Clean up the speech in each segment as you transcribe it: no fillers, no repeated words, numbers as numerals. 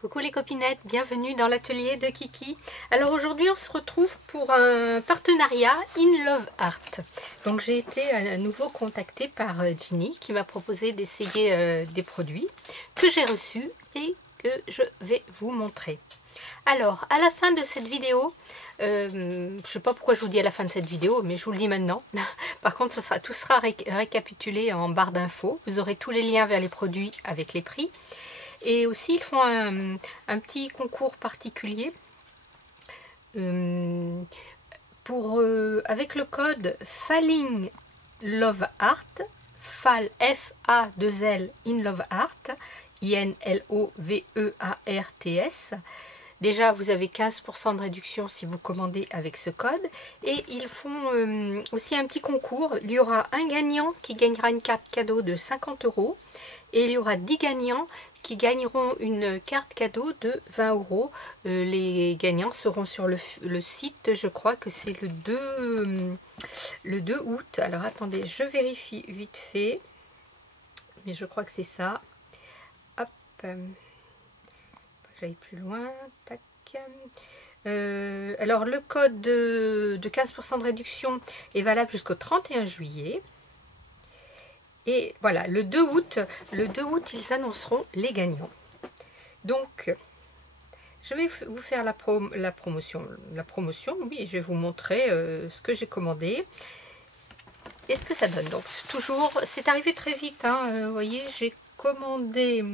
Coucou les copinettes, bienvenue dans l'atelier de Kiki. Alors aujourd'hui on se retrouve pour un partenariat In Love Art. Donc j'ai été à nouveau contactée par Ginny qui m'a proposé d'essayer des produits que j'ai reçus et que je vais vous montrer. Alors à la fin de cette vidéo, je ne sais pas pourquoi je vous dis à la fin de cette vidéo, mais je vous le dis maintenant. Par contre tout sera récapitulé en barre d'infos. Vous aurez tous les liens vers les produits avec les prix. Et aussi ils font un petit concours particulier avec le code Falling Love Art, F-A-2-L In Love Art, I-N-L-O-V-E-A-R-T-S. Déjà, vous avez 15% de réduction si vous commandez avec ce code. Et ils font aussi un petit concours. Il y aura un gagnant qui gagnera une carte cadeau de 50 €. Et il y aura 10 gagnants qui gagneront une carte cadeau de 20 €. Les gagnants seront sur le site, je crois que c'est le 2 août. Alors attendez, je vérifie vite fait. Mais je crois que c'est ça. Hop. J'aille plus loin. Tac. Alors le code de 15% de réduction est valable jusqu'au 31 juillet. Et voilà, le 2 août, ils annonceront les gagnants. Donc, je vais vous faire la promotion. Oui, je vais vous montrer ce que j'ai commandé. Et ce que ça donne. Donc, toujours, c'est arrivé très vite. Hein, vous voyez, j'ai commandé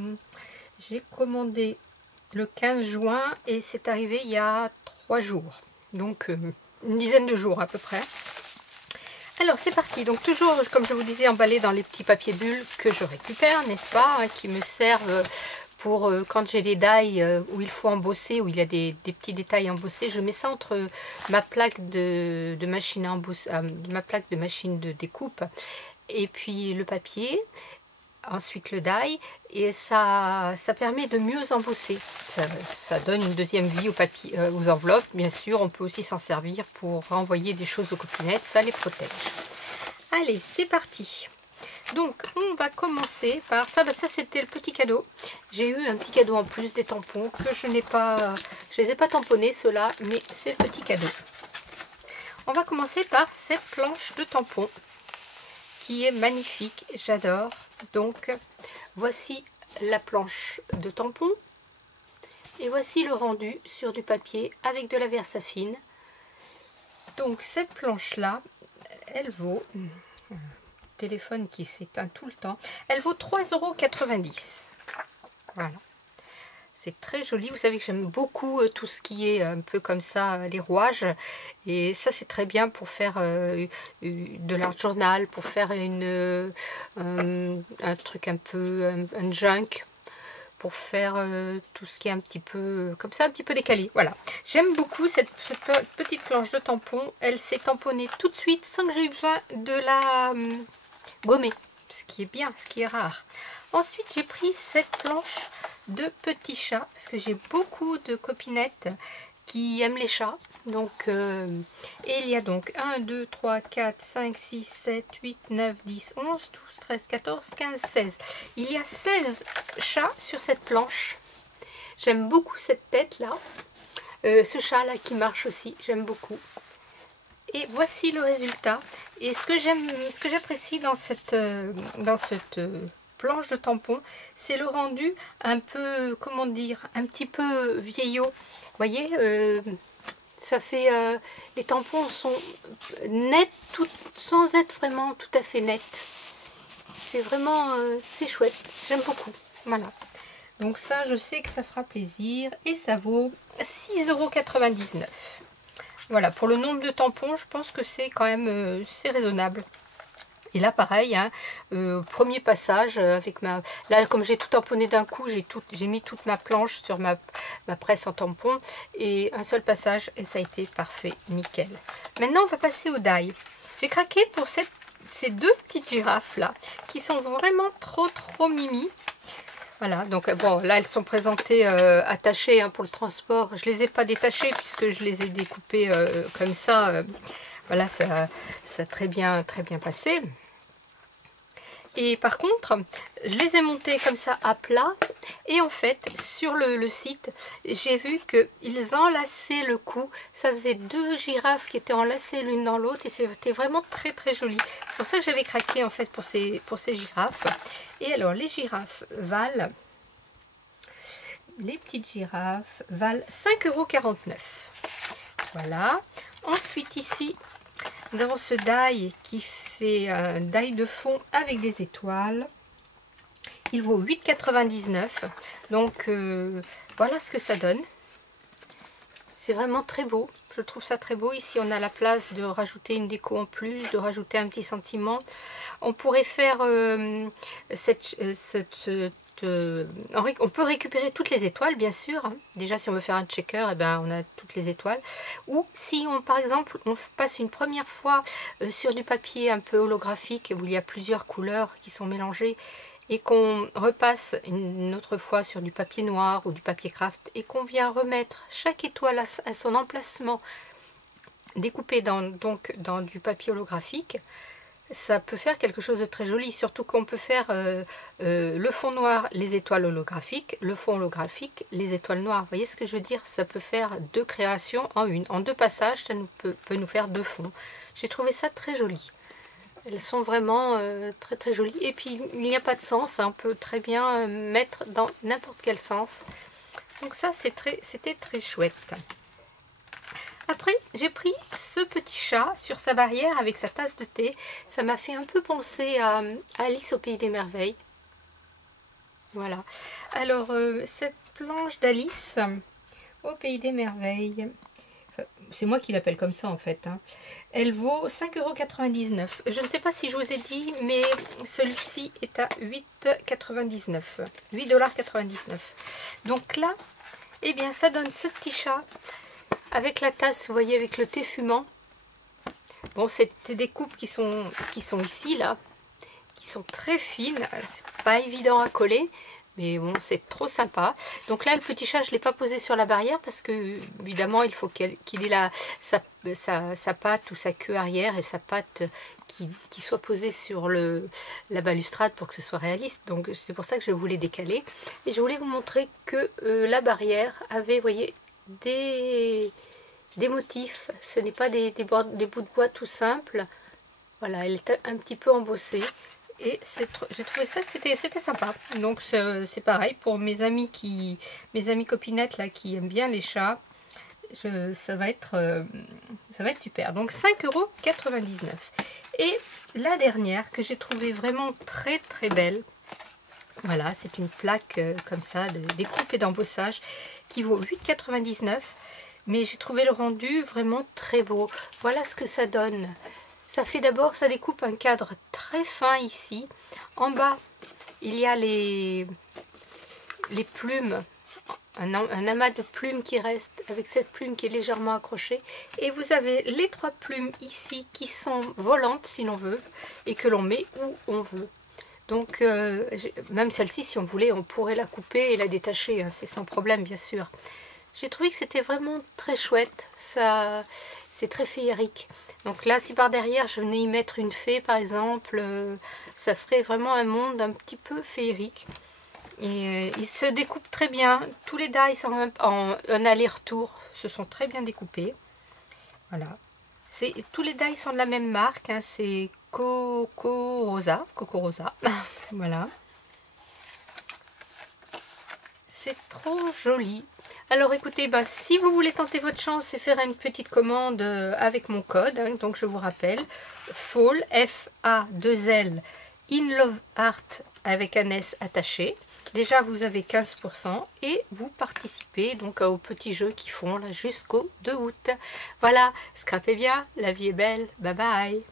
le 15 juin et c'est arrivé il y a 3 jours. Donc, une dizaine de jours à peu près. Alors c'est parti, donc toujours comme je vous disais emballé dans les petits papiers bulles que je récupère, n'est-ce pas, hein, qui me servent pour quand j'ai des die où il faut embosser, où il y a des petits détails embossés, je mets ça entre ma plaque de machine à embosser, ma plaque de machine de découpe et puis le papier. Ensuite le die et ça permet de mieux embosser. Ça donne une deuxième vie au papier, aux enveloppes. Bien sûr, on peut aussi s'en servir pour renvoyer des choses aux copinettes, ça les protège. Allez, c'est parti. Donc, on va commencer par ça. Ça, c'était le petit cadeau. J'ai eu un petit cadeau en plus, des tampons que je n'ai pas... Je les ai pas tamponnés, ceux-là, mais c'est le petit cadeau. On va commencer par cette planche de tampons qui est magnifique, j'adore. Donc voici la planche de tampon et voici le rendu sur du papier avec de la Versafine. Donc cette planche là, elle vaut, téléphone qui s'éteint tout le temps, elle vaut 3,90 €. Voilà. C'est très joli. Vous savez que j'aime beaucoup tout ce qui est un peu comme ça, les rouages. Et ça, c'est très bien pour faire de l'art journal, pour faire un truc un peu, un junk, pour faire tout ce qui est un petit peu comme ça, un petit peu décalé. Voilà. J'aime beaucoup cette petite planche de tampon. Elle s'est tamponnée tout de suite sans que j'ai eu besoin de la gommer. Ce qui est bien, ce qui est rare. Ensuite, j'ai pris cette planche de petits chats parce que j'ai beaucoup de copinettes qui aiment les chats. Donc, et il y a donc 1, 2, 3, 4, 5, 6, 7, 8, 9, 10, 11, 12, 13, 14, 15, 16. Il y a 16 chats sur cette planche. J'aime beaucoup cette tête là. Ce chat là qui marche aussi, j'aime beaucoup. Et voici le résultat. Et ce que j'apprécie dans cette planche de tampon, c'est le rendu un peu, comment dire, un petit peu vieillot. Vous voyez, ça fait, les tampons sont nets sans être vraiment tout à fait nets. C'est vraiment, c'est chouette, j'aime beaucoup. Voilà. Donc ça, je sais que ça fera plaisir et ça vaut 6,99 €. Voilà, pour le nombre de tampons, je pense que c'est quand même c'est raisonnable. Et là, pareil, hein, premier passage avec ma... Là, comme j'ai tout tamponné d'un coup, j'ai mis toute ma planche sur ma presse en tampon. Et un seul passage, et ça a été parfait, nickel. Maintenant, on va passer au die. J'ai craqué pour ces deux petites girafes là, qui sont vraiment trop mimi. Voilà, donc bon, là elles sont présentées attachées hein, pour le transport. Je les ai pas détachées puisque je les ai découpées comme ça. Voilà, ça a très bien passé. Et par contre, je les ai montées comme ça à plat Et en fait, sur le site, j'ai vu qu'ils enlaçaient le cou. Ça faisait 2 girafes qui étaient enlacées l'une dans l'autre et c'était vraiment très très joli. C'est pour ça que j'avais craqué en fait pour ces girafes. Et alors, les girafes valent... Les petites girafes valent 5,49 €. Voilà. Ensuite ici, nous avons ce die qui fait un die de fond avec des étoiles. Il vaut 8,99 €. Donc voilà ce que ça donne. C'est vraiment très beau. Je trouve ça très beau. Ici on a la place de rajouter une déco en plus, de rajouter un petit sentiment. On pourrait faire on peut récupérer toutes les étoiles bien sûr. Déjà si on veut faire un checker, eh ben, on a toutes les étoiles. Ou si on, par exemple on passe une première fois sur du papier un peu holographique où il y a plusieurs couleurs qui sont mélangées et qu'on repasse une autre fois sur du papier noir ou du papier craft et qu'on vient remettre chaque étoile à son emplacement découpé dans du papier holographique, ça peut faire quelque chose de très joli, surtout qu'on peut faire le fond noir, les étoiles holographiques, le fond holographique, les étoiles noires. Vous voyez ce que je veux dire? Ça peut faire 2 créations en une. En 2 passages, ça peut nous faire 2 fonds. J'ai trouvé ça très joli. Elles sont vraiment très très jolies. Et puis il n'y a pas de sens, hein. On peut très bien mettre dans n'importe quel sens. Donc ça c'était très chouette. Après j'ai pris ce petit chat sur sa barrière avec sa tasse de thé. Ça m'a fait un peu penser à Alice au Pays des Merveilles. Voilà. Alors cette planche d'Alice au Pays des Merveilles, c'est moi qui l'appelle comme ça en fait, hein. Elle vaut 5,99 €. Je ne sais pas si je vous ai dit, mais celui-ci est à 8,99 €. 8,99 $. Donc là, eh bien ça donne ce petit chat avec la tasse, vous voyez, avec le thé fumant. Bon, c'est des coupes qui sont ici, là, qui sont très fines. C'est pas évident à coller. Mais bon, c'est trop sympa. Donc là, le petit chat, je ne l'ai pas posé sur la barrière parce que, évidemment, il faut qu'il ait sa patte ou sa queue arrière et sa patte qui soit posée sur la balustrade pour que ce soit réaliste. Donc c'est pour ça que je voulais décaler. Et je voulais vous montrer que la barrière avait, vous voyez, des motifs. Ce n'est pas des bouts de bois tout simples. Voilà, elle est un petit peu embossée. Et j'ai trouvé ça que c'était sympa. Donc c'est pareil pour mes amis copinettes là qui aiment bien les chats. Ça va être super. Donc 5,99 €. Et la dernière que j'ai trouvée vraiment très très belle. Voilà, c'est une plaque comme ça, de découpe et d'embossage qui vaut 8,99 €. Mais j'ai trouvé le rendu vraiment très beau. Voilà ce que ça donne. Ça fait d'abord, ça découpe un cadre très fin ici. En bas, il y a les plumes, un amas de plumes qui reste avec cette plume qui est légèrement accrochée. Et vous avez les 3 plumes ici qui sont volantes si l'on veut et que l'on met où on veut. Donc même celle-ci, si on voulait, on pourrait la couper et la détacher, hein, c'est sans problème bien sûr. J'ai trouvé que c'était vraiment très chouette, c'est très féerique. Donc là, si par derrière je venais y mettre une fée par exemple, ça ferait vraiment un monde un petit peu féerique. Et il se découpe très bien, tous les dies en un aller-retour se sont très bien découpés. Voilà, tous les dies sont de la même marque, hein, c'est Coco Rosa, voilà. C'est trop joli. Alors écoutez, si vous voulez tenter votre chance et faire une petite commande avec mon code, hein, donc je vous rappelle, Fall, F-A-2-L, In Love Art avec un S attaché. Déjà vous avez 15% et vous participez donc aux petits jeux qui font jusqu'au 2 août. Voilà, scrapez bien, la vie est belle, bye bye.